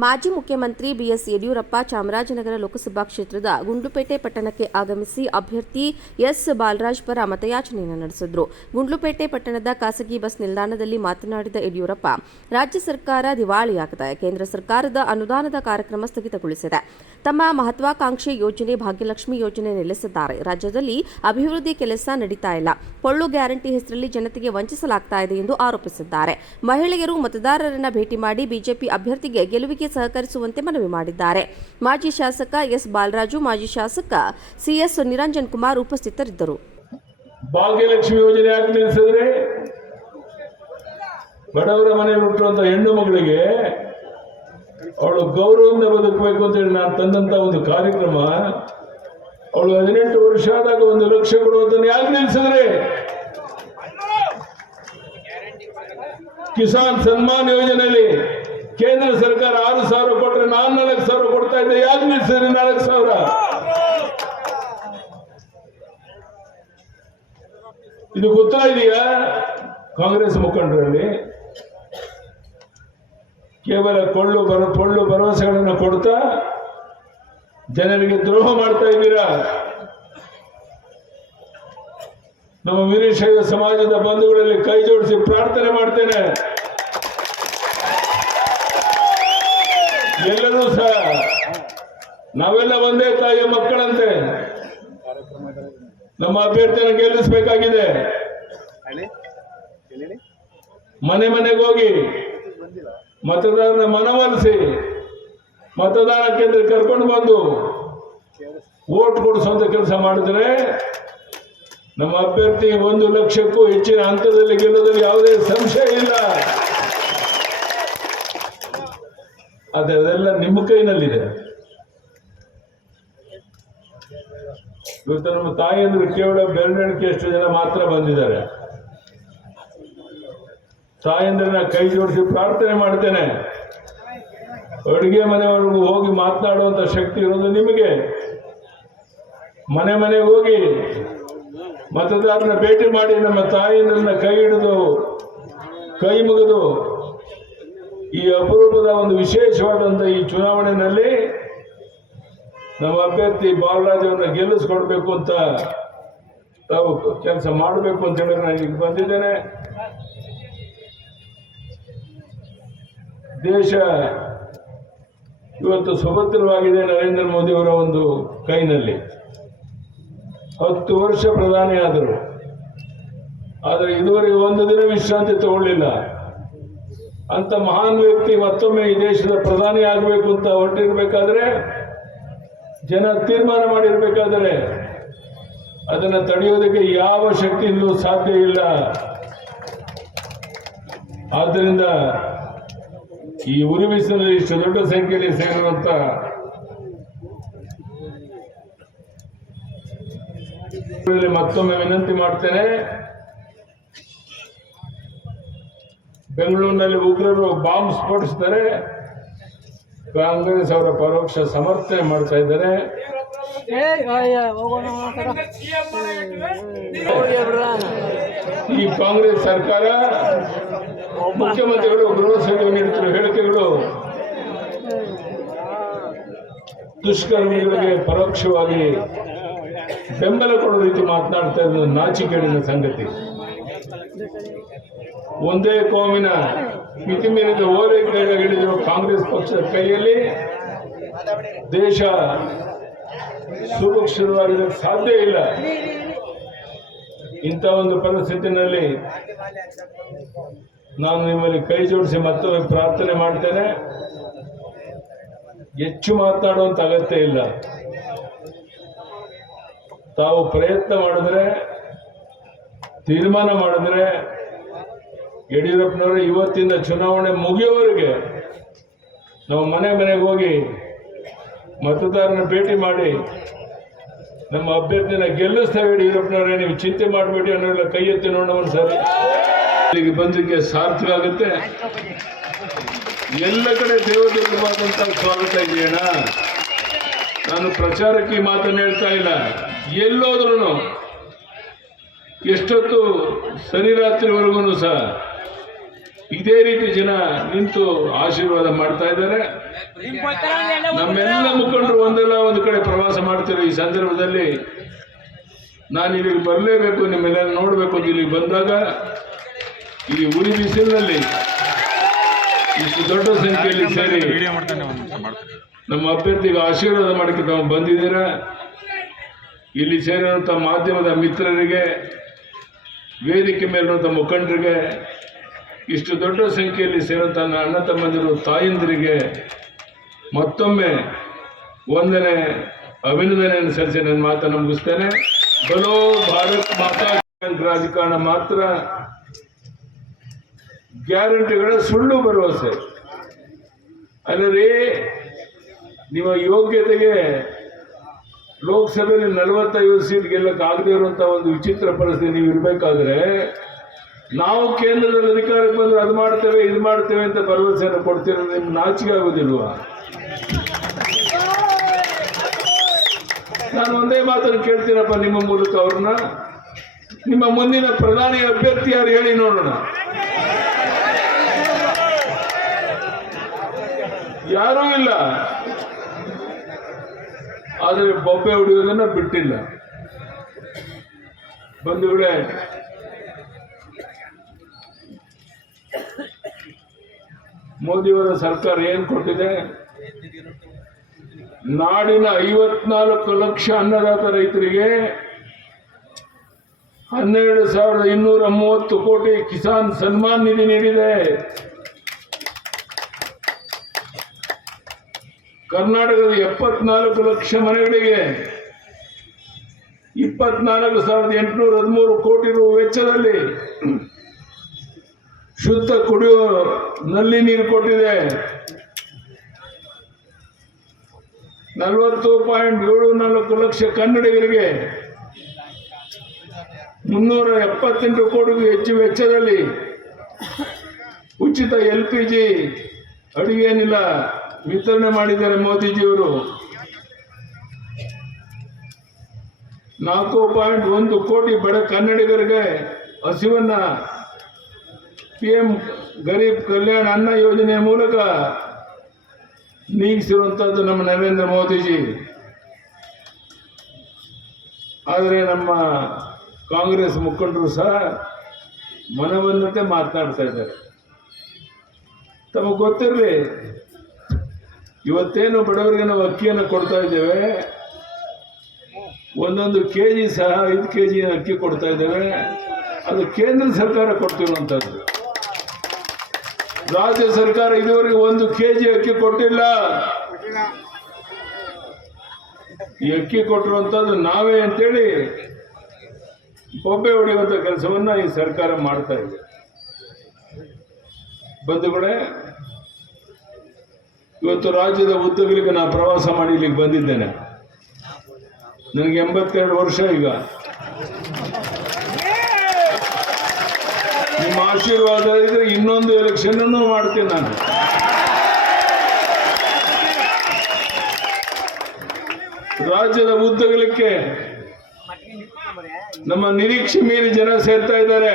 ಮಾಜಿ ಮುಖ್ಯಮಂತ್ರಿ ಬಿಎಸ್ ಯಡಿಯೂರಪ್ಪ ಚಾಮರಾಜನಗರ ಲೋಕಸಭಾ ಕ್ಷೇತ್ರದ ಗುಂಡ್ಲುಪೇಟೆ ಪಟ್ಟಣಕ್ಕೆ ಆಗಮಿಸಿ ಅಭ್ಯರ್ಥಿ ಎಸ್ ಬಾಲರಾಜ್ ಪರ ಮತಯಾಚನೆಯನ್ನು ನಡೆಸಿದರು. ಗುಂಡ್ಲುಪೇಟೆ ಪಟ್ಟಣದ ಖಾಸಗಿ ಬಸ್ ನಿಲ್ದಾಣದಲ್ಲಿ ಮಾತನಾಡಿದ ಯಡಿಯೂರಪ್ಪ, ರಾಜ್ಯ ಸರ್ಕಾರ ದಿವಾಳಿಯಾಗಿದೆ. ಕೇಂದ್ರ ಸರ್ಕಾರದ ಅನುದಾನದ ಕಾರ್ಯಕ್ರಮ ಸ್ಥಗಿತಗೊಳಿಸಿದೆ. ತಮ್ಮ ಮಹತ್ವಾಕಾಂಕ್ಷಿ ಯೋಜನೆ ಭಾಗ್ಯಲಕ್ಷ್ಮಿ ಯೋಜನೆ ನಿಲ್ಲಿಸಿದ್ದಾರೆ. ರಾಜ್ಯದಲ್ಲಿ ಅಭಿವೃದ್ಧಿ ಕೆಲಸ ನಡೀತಾ ಇಲ್ಲ. ಪೊಳ್ಳು ಗ್ಯಾರಂಟಿ ಹೆಸರಲ್ಲಿ ಜನತೆಗೆ ವಂಚಿಸಲಾಗ್ತಾ ಇದೆ ಎಂದು ಆರೋಪಿಸಿದ್ದಾರೆ. ಮಹಿಳೆಯರು ಮತದಾರರನ್ನ ಭೇಟಿ ಮಾಡಿ ಬಿಜೆಪಿ ಅಭ್ಯರ್ಥಿಗೆ ಗೆಲುವಿಗೆ ಸಹಕರಿಸುವಂತೆ ಮನವಿ ಮಾಡಿದ್ದಾರೆ. ಮಾಜಿ ಶಾಸಕ ಎಸ್ ಬಾಲರಾಜು, ಮಾಜಿ ಶಾಸಕ ಸಿಎಸ್ ನಿರಂಜನ್ ಕುಮಾರ್ ಉಪಸ್ಥಿತರಿದ್ದರು. ಭಾಗ್ಯಲಕ್ಷ್ಮಿ ಯೋಜನೆ ಯಾಕೆ ನಿಲ್ಲಿಸಿದ್ರೆ, ಬಡವರ ಮನೆಯಲ್ಲಿ ಹುಟ್ಟುವಂತ ಹೆಣ್ಣು ಮಗಳಿಗೆ ಅವಳು ಗೌರವದಿಂದ ಬದುಕಬೇಕು ಅಂತ ಹೇಳಿ ನಾನು ತಂದಂತ ಒಂದು ಕಾರ್ಯಕ್ರಮ. ಅವಳು 18 ವರ್ಷ ಆದಾಗ 1 ಲಕ್ಷ ಕೊಡುವುದನ್ನು ಯಾಕೆ ನಿಲ್ಲಿಸಿದ್ರೆ? ಕಿಸಾನ್ ಸನ್ಮಾನ್ ಯೋಜನೆಯಲ್ಲಿ ಕೇಂದ್ರ ಸರ್ಕಾರ 6,000 ಕೊಟ್ಟರೆ ನಾನು 4,000 ಕೊಡ್ತಾ ಇದ್ದೆ. ಯಾಕೆ ನಿಲ್ಲಿಸಿದ್ರಿ 4,000? ಇದು ಗೊತ್ತಾ ಇದೆಯಾ? ಕಾಂಗ್ರೆಸ್ ಮುಖಂಡರಲ್ಲಿ ಕೇವಲ ಪೊಳ್ಳು ಭರವಸೆಗಳನ್ನು ಕೊಡ್ತಾ ಜನರಿಗೆ ದ್ರೋಹ ಮಾಡ್ತಾ ಇದ್ದೀರಾ. ನಮ್ಮ ವೀರಶೈವ ಸಮಾಜದ ಬಂಧುಗಳಲ್ಲಿ ಕೈ ಜೋಡಿಸಿ ಪ್ರಾರ್ಥನೆ ಮಾಡ್ತೇನೆ, ಎಲ್ಲರೂ ಸಹ ನಾವೆಲ್ಲ ಒಂದೇ ತಾಯಿಯ ಮಕ್ಕಳಂತೆ ನಮ್ಮ ಅಭ್ಯರ್ಥಿಯನ್ನು ಗೆಲ್ಲಿಸಬೇಕಾಗಿದೆ. ಮನೆ ಮನೆಗೆ ಹೋಗಿ ಮತದಾರನ ಮನವೊಲಿಸಿ ಮತದಾನ ಕೇಂದ್ರ ಕರ್ಕೊಂಡು ಬಂದು ವೋಟ್ ಕೊಡಿಸುವಂತ ಕೆಲಸ ಮಾಡಿದ್ರೆ ನಮ್ಮ ಅಭ್ಯರ್ಥಿ 1 ಲಕ್ಷಕ್ಕೂ ಹೆಚ್ಚಿನ ಹಂತದಲ್ಲಿ ಗೆಲ್ಲೋದ್ರಲ್ಲಿ ಯಾವುದೇ ಸಂಶಯ ಇಲ್ಲ. ಅದೆಲ್ಲ ನಿಮ್ಮ ಕೈನಲ್ಲಿದೆ. ಇವತ್ತು ನಮ್ಮ ತಾಯಿಯಂದ್ರೆ ಕೇವಲ ಬೆರಳೆಣಿಕೆಯಷ್ಟು ಜನ ಮಾತ್ರ ಬಂದಿದ್ದಾರೆ. ತಾಯಂದ್ರನ್ನ ಕೈ ಜೋಡಿಸಿ ಪ್ರಾರ್ಥನೆ ಮಾಡ್ತೇನೆ, ಅಡುಗೆ ಮನೆವರೆಗೂ ಹೋಗಿ ಮಾತನಾಡುವಂತ ಶಕ್ತಿ ಇರೋದು ನಿಮಗೆ. ಮನೆ ಮನೆಗೆ ಹೋಗಿ ಮತದಾರನ ಭೇಟಿ ಮಾಡಿ ನಮ್ಮ ತಾಯಿಯಂದ್ರನ್ನ ಕೈ ಹಿಡಿದು ಕೈ ಮುಗಿದು ಈ ಅಪರೂಪದ ಒಂದು ವಿಶೇಷವಾದಂಥ ಈ ಚುನಾವಣೆಯಲ್ಲಿ ನಮ್ಮ ಅಭ್ಯರ್ಥಿ ಬಾಲರಾಜ್ ಅವರನ್ನ ಗೆಲ್ಲಿಸ್ಕೊಡ್ಬೇಕು ಅಂತ ತಾವು ಕೆಲಸ ಮಾಡಬೇಕು ಅಂತ ಹೇಳಿ ನಾನು ಈಗ ಬಂದಿದ್ದೇನೆ. ದೇಶ ಇವತ್ತು ಸುಭದ್ರವಾಗಿದೆ ನರೇಂದ್ರ ಮೋದಿ ಅವರ ಒಂದು ಕೈನಲ್ಲಿ. 10 ವರ್ಷ ಪ್ರಧಾನಿ ಆದರು, ಆದರೆ ಇದುವರೆಗೆ 1 ದಿನ ವಿಶ್ರಾಂತಿ ತಗೊಳ್ಳಿಲ್ಲ. ಅಂತ ಮಹಾನ್ ವ್ಯಕ್ತಿ ಮತ್ತೊಮ್ಮೆ ಈ ದೇಶದ ಪ್ರಧಾನಿ ಆಗಬೇಕು ಅಂತ ಹೊರಟಿರ್ಬೇಕಾದ್ರೆ, ಜನ ತೀರ್ಮಾನ ಮಾಡಿರ್ಬೇಕಾದ್ರೆ ಅದನ್ನು ತಡೆಯೋದಕ್ಕೆ ಯಾವ ಶಕ್ತಿಯಿಂದಲೂ ಸಾಧ್ಯ ಇಲ್ಲ. ಆದ್ದರಿಂದ ಈ ಉರಿಬಿಸಿನಲ್ಲಿ ಇಷ್ಟು ದೊಡ್ಡ ಸಂಖ್ಯೆಯಲ್ಲಿ ಸೇರುವಂತ ಮತ್ತೊಮ್ಮೆ ವಿನಂತಿ ಮಾಡ್ತೇನೆ. ಬೆಂಗಳೂರಿನಲ್ಲಿ ಉಗ್ರರು ಬಾಂಬ್ ಸ್ಫೋಟಿಸಿದರೆ ಕಾಂಗ್ರೆಸ್ ಅವರ ಪರೋಕ್ಷ ಸಮರ್ಥನೆ ಮಾಡ್ತಾ ಇದ್ದಾರೆ. ಈ ಕಾಂಗ್ರೆಸ್ ಸರ್ಕಾರ, ಮುಖ್ಯಮಂತ್ರಿಗಳು, ಗೃಹ ಸಚಿವರು ನೀಡುತ್ತಿರುವ ಹೇಳಿಕೆಗಳು ದುಷ್ಕರ್ಮಿಗಳಿಗೆ ಪರೋಕ್ಷವಾಗಿ ಬೆಂಬಲ ಕೊಡುವ ರೀತಿ ಮಾತನಾಡ್ತಾ ಇರೋದು ನಾಚಿಕೆಡಿನ ಸಂಗತಿ. ಒಂದೇ ಕೋಮಿನ ಮಿತಿ ಮೀರಿದ ಓಲೈಕೆಗಳಿರುವ ಕಾಂಗ್ರೆಸ್ ಪಕ್ಷದ ಕೈಯಲ್ಲಿ ದೇಶ ಸುರಕ್ಷಿತವಾಗಿರಲು ಸಾಧ್ಯ ಇಲ್ಲ. ಇಂಥ ಒಂದು ಪರಿಸ್ಥಿತಿನಲ್ಲಿ ನಾನು ನಿಮ್ಮಲ್ಲಿ ಕೈ ಜೋಡಿಸಿ ಮತ್ತೊಮ್ಮೆ ಪ್ರಾರ್ಥನೆ ಮಾಡ್ತೇನೆ. ಹೆಚ್ಚು ಮಾತನಾಡುವಂತ ಅಗತ್ಯ ಇಲ್ಲ. ತಾವು ಪ್ರಯತ್ನ ಮಾಡಿದ್ರೆ, ತೀರ್ಮಾನ ಮಾಡಿದ್ರೆ, ಯಡಿಯೂರಪ್ಪನವರು ಇವತ್ತಿಂದ ಚುನಾವಣೆ ಮುಗಿಯುವವರೆಗೆ ನಾವು ಮನೆ ಮನೆಗೆ ಹೋಗಿ ಮತದಾರನ ಭೇಟಿ ಮಾಡಿ ನಮ್ಮ ಅಭ್ಯರ್ಥಿನ ಗೆಲ್ಲಿಸ್ತೇವೆ. ಯಡಿಯೂರಪ್ಪನವರೇ, ನೀವು ಚಿಂತೆ ಮಾಡಬೇಡಿ ಅನ್ನೋಲ್ಲ. ಕೈ ಎತ್ತಿ ನೋಡೋಣ ಒಂದ್ಸರಿ. ಇಲ್ಲಿಗೆ ಬಂದಕ್ಕೆ ಸಾರ್ಥಕ ಆಗುತ್ತೆ. ಎಲ್ಲ ಕಡೆ ದೇವದೇವವಾದಂತ ಸ್ವಾಗತ ಇದೆಯಣ್ಣ. ನಾನು ಪ್ರಚಾರಕ್ಕೆ ಮಾತನ್ನು ಹೇಳ್ತಾ ಇಲ್ಲ. ಎಲ್ಲೋದ್ರೂ ಎಷ್ಟೊತ್ತು ಸರಿ ರಾತ್ರಿವರೆಗೂ ಸಹ ಇದೇ ರೀತಿ ಜನ ನಿಂತು ಆಶೀರ್ವಾದ ಮಾಡ್ತಾ ಇದ್ದಾರೆ. ನಮ್ಮೆಲ್ಲ ಮುಖಂಡರು ಒಂದಲ್ಲ ಒಂದು ಕಡೆ ಪ್ರವಾಸ ಮಾಡ್ತಿರೋ ಈ ಸಂದರ್ಭದಲ್ಲಿ ನಾನು ಇಲ್ಲಿಗೆ ಬರಲೇಬೇಕು, ನಿಮ್ಮೆಲ್ಲ ನೋಡಬೇಕು ಅಂತ ಇಲ್ಲಿಗೆ ಬಂದಾಗ ಈ ಉರಿ ಬಿಸಿಲಿನಲ್ಲಿ ಇಷ್ಟು ದೊಡ್ಡ ಸಂಖ್ಯೆಯಲ್ಲಿ ಸೇರಿ ನಮ್ಮ ಅಭ್ಯರ್ಥಿಗೆ ಆಶೀರ್ವಾದ ಮಾಡಕ್ಕೆ ತಾವು ಬಂದಿದ್ದೀರಾ. ಇಲ್ಲಿ ಸೇರಿರುವಂಥ ಮಾಧ್ಯಮದ ಮಿತ್ರರಿಗೆ, ವೇದಿಕೆ ಮೇಲಿರುವಂಥ ಮುಖಂಡರಿಗೆ, ಇಷ್ಟು ದೊಡ್ಡ ಸಂಖ್ಯೆಯಲ್ಲಿ ಸೇರುವಂಥ ನನ್ನ ಅಣ್ಣ ತಮ್ಮಂದಿರು, ತಾಯಂದಿರಿಗೆ ಮತ್ತೊಮ್ಮೆ ವಂದನೆ, ಅಭಿನಂದನೆಯನ್ನು ಸಲ್ಲಿಸಿ ನನ್ನ ಮಾತನ್ನು ಮುಗಿಸ್ತೇನೆ. ಬಲೋ ಭಾರತ್ ಮಾತಾ ರಾಜಕಾರಣ ಮಾತ್ರ ಗ್ಯಾರಂಟಿಗಳ ಸುಳ್ಳು ಭರವಸೆ ಅಲ್ಲದೆ ನಿಮ್ಮ ಯೋಗ್ಯತೆಗೆ ಲೋಕಸಭೆಯಲ್ಲಿ 45 ಸೀಟ್ ಗೆಲ್ಲಕ್ಕಾಗದೇ ಇರುವಂತಹ ಒಂದು ವಿಚಿತ್ರ ಪರಿಸ್ಥಿತಿ ನೀವು ಇರಬೇಕಾದ್ರೆ ನಾವು ಕೇಂದ್ರದಲ್ಲಿ ಅಧಿಕಾರಕ್ಕೆ ಬಂದ್ರೆ ಅದು ಮಾಡ್ತೇವೆ ಇದು ಮಾಡ್ತೇವೆ ಅಂತ ಭರವಸೆಯನ್ನು ಕೊಡ್ತೀರ. ನಿಮ್ಗೆ ನಾಚಿಕೆ ಆಗೋದಿಲ್ವಾ? ನಾನು ಒಂದೇ ಮಾತನ್ನು ಕೇಳ್ತೀನಪ್ಪ ನಿಮ್ಮ ಮೂಲಕ ಅವ್ರನ್ನ, ನಿಮ್ಮ ಮುಂದಿನ ಪ್ರಧಾನಿ ಅಭ್ಯರ್ಥಿ ಯಾರು ಹೇಳಿ ನೋಡೋಣ. ಯಾರೂ ಇಲ್ಲ, ಆದರೆ ಬೊಬ್ಬೆ ಹೊಡೆಯುವುದನ್ನ ಬಿಟ್ಟಿಲ್ಲ. ಬಂಧುಗಳೇ, ಮೋದಿಯವರ ಸರ್ಕಾರ ಏನ್ ಕೊಟ್ಟಿದೆ? ನಾಡಿನ 54 ಲಕ್ಷ ಅನ್ನದಾತ ರೈತರಿಗೆ 12,230 ಕೋಟಿ ಕಿಸಾನ್ ಸನ್ಮಾನ್ ನಿಧಿ ನೀಡಿದೆ. ಕರ್ನಾಟಕದ 74 ಲಕ್ಷ ಮನೆಗಳಿಗೆ 24,813 ಕೋಟಿ ರು ವೆಚ್ಚದಲ್ಲಿ ಶುದ್ಧ ಕುಡಿಯುವ ನಲ್ಲಿ ನೀರು ಕೊಟ್ಟಿದೆ. 40.74 ಲಕ್ಷ ಕನ್ನಡಿಗರಿಗೆ 378 ಕೋಟಿಗೂ ಹೆಚ್ಚು ವೆಚ್ಚದಲ್ಲಿ ಉಚಿತ LPG ಅಡುಗೆ ಅನಿಲ ವಿತರಣೆ ಮಾಡಿದ್ದಾರೆ ಮೋದಿಜಿಯವರು. 4.1 ಕೋಟಿ ಬಡ ಕನ್ನಡಿಗರಿಗೆ ಹಸಿವನ್ನ PM ಗರೀಬ್ ಕಲ್ಯಾಣ ಅನ್ನ ಯೋಜನೆಯ ಮೂಲಕ ನೀಗಿಸಿರುವಂತದ್ದು ನಮ್ಮ ನರೇಂದ್ರ ಮೋದಿಜಿ. ಆದರೆ ನಮ್ಮ ಕಾಂಗ್ರೆಸ್ ಮುಖಂಡರು ಸಹ ಮನಬಂದಂತೆ ಮಾತನಾಡ್ತಾ ಇದ್ದಾರೆ. ತಮಗೆ ಗೊತ್ತಿರಲಿ, ಇವತ್ತೇನು ಬಡವರಿಗೆ ನಾವು ಅಕ್ಕಿಯನ್ನು ಕೊಡ್ತಾ ಇದ್ದೇವೆ, 1 kg ಸಹ 5 kg ಅಕ್ಕಿ ಕೊಡ್ತಾ ಇದ್ದೇವೆ. ಅದು ಕೇಂದ್ರ ಸರ್ಕಾರ ಕೊಡ್ತಿರುವಂಥದ್ದು. ರಾಜ್ಯ ಸರ್ಕಾರ ಇದುವರೆಗೆ 1 kg ಅಕ್ಕಿ ಕೊಟ್ಟಿಲ್ಲ. ಈ ಅಕ್ಕಿ ಕೊಟ್ಟಿರುವಂಥದ್ದು ನಾವೇ ಅಂತೇಳಿ ಬೊಬ್ಬೆ ಹೊಡೆಯುವಂಥ ಕೆಲಸವನ್ನ ಈ ಸರ್ಕಾರ ಮಾಡ್ತಾ ಇದೆ. ಬಂಧುಗಳೇ, ಇವತ್ತು ರಾಜ್ಯದ ಉದ್ದಗಲಿಗೆ ನಾನು ಪ್ರವಾಸ ಮಾಡಿ ಇಲ್ಲಿಗೆ ಬಂದಿದ್ದೇನೆ. ನನಗೆ 82 ವರ್ಷ. ಈಗ ನಿಮ್ಮ ಆಶೀರ್ವಾದ ಇದ್ರೆ ಇನ್ನೊಂದು ಎಲೆಕ್ಷನ್ ಮಾಡ್ತೀನಿ ನಾನು. ರಾಜ್ಯದ ಉದ್ದಗಲಕ್ಕೆ ನಮ್ಮ ನಿರೀಕ್ಷೆ ಮೀರಿ ಜನ ಸೇರ್ತಾ ಇದ್ದಾರೆ.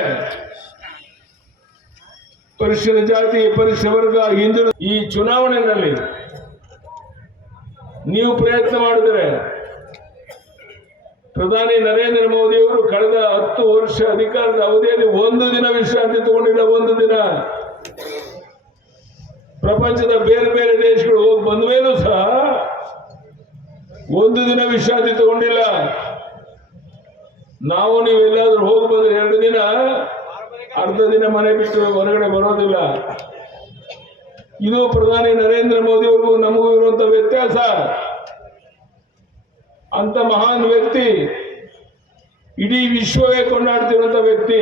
ಪರಿಶಿಷ್ಟ ಜಾತಿ, ಪರಿಶಿಷ್ಟ ವರ್ಗ, ಹಿಂದುಳಿದ ಈ ಚುನಾವಣೆಯಲ್ಲಿ ನೀವು ಪ್ರಯತ್ನ ಮಾಡಿದರೆ ಪ್ರಧಾನಿ ನರೇಂದ್ರ ಮೋದಿ ಅವರು ಕಳೆದ 10 ವರ್ಷ ಅಧಿಕಾರದ ಅವಧಿಯಲ್ಲಿ 1 ದಿನ ವಿಶ್ರಾಂತಿ ತಗೊಂಡಿಲ್ಲ. 1 ದಿನ ಪ್ರಪಂಚದ ಬೇರೆ ಬೇರೆ ದೇಶಗಳು ಹೋಗಿ ಬಂದ ಮೇಲೂ ಸಹ 1 ದಿನ ವಿಶ್ರಾಂತಿ ತಗೊಂಡಿಲ್ಲ. ನಾವು ನೀವು ಎಲ್ಲಾದ್ರೂ ಹೋಗಿ ಬಂದ್ರೆ 2 ದಿನ, ಅರ್ಧ ದಿನ ಮನೆ ಬಿಟ್ಟು ಹೊರಗಡೆ ಬರೋದಿಲ್ಲ. ಇದು ಪ್ರಧಾನಿ ನರೇಂದ್ರ ಮೋದಿ ಅವ್ರಿಗೂ ನಮಗೂ ಇರುವಂತ ವ್ಯತ್ಯಾಸ. ಅಂತ ಮಹಾನ್ ವ್ಯಕ್ತಿ, ಇಡೀ ವಿಶ್ವವೇ ಕೊಂಡಾಡ್ತಿರುವಂತ ವ್ಯಕ್ತಿ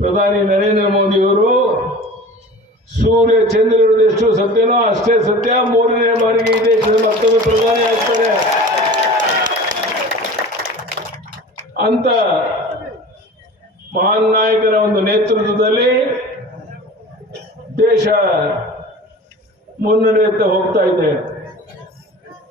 ಪ್ರಧಾನಿ ನರೇಂದ್ರ ಮೋದಿಯವರು. ಸೂರ್ಯ ಚಂದ್ರರು ಎಷ್ಟು ಸತ್ಯನೋ ಅಷ್ಟೇ ಸತ್ಯ, 3ನೇ ಬಾರಿಗೆ ಈ ದೇಶದ ಮತ್ತೊಮ್ಮೆ ಪ್ರಧಾನಿ ಆಗ್ತಾರೆ ಅಂತ ಮಹಾನ್ ನಾಯಕರ ಒಂದು ನೇತೃತ್ವದಲ್ಲಿ ದೇಶ ಮುನ್ನಡೆಯುತ್ತಾ ಹೋಗ್ತಾ ಇದೆ.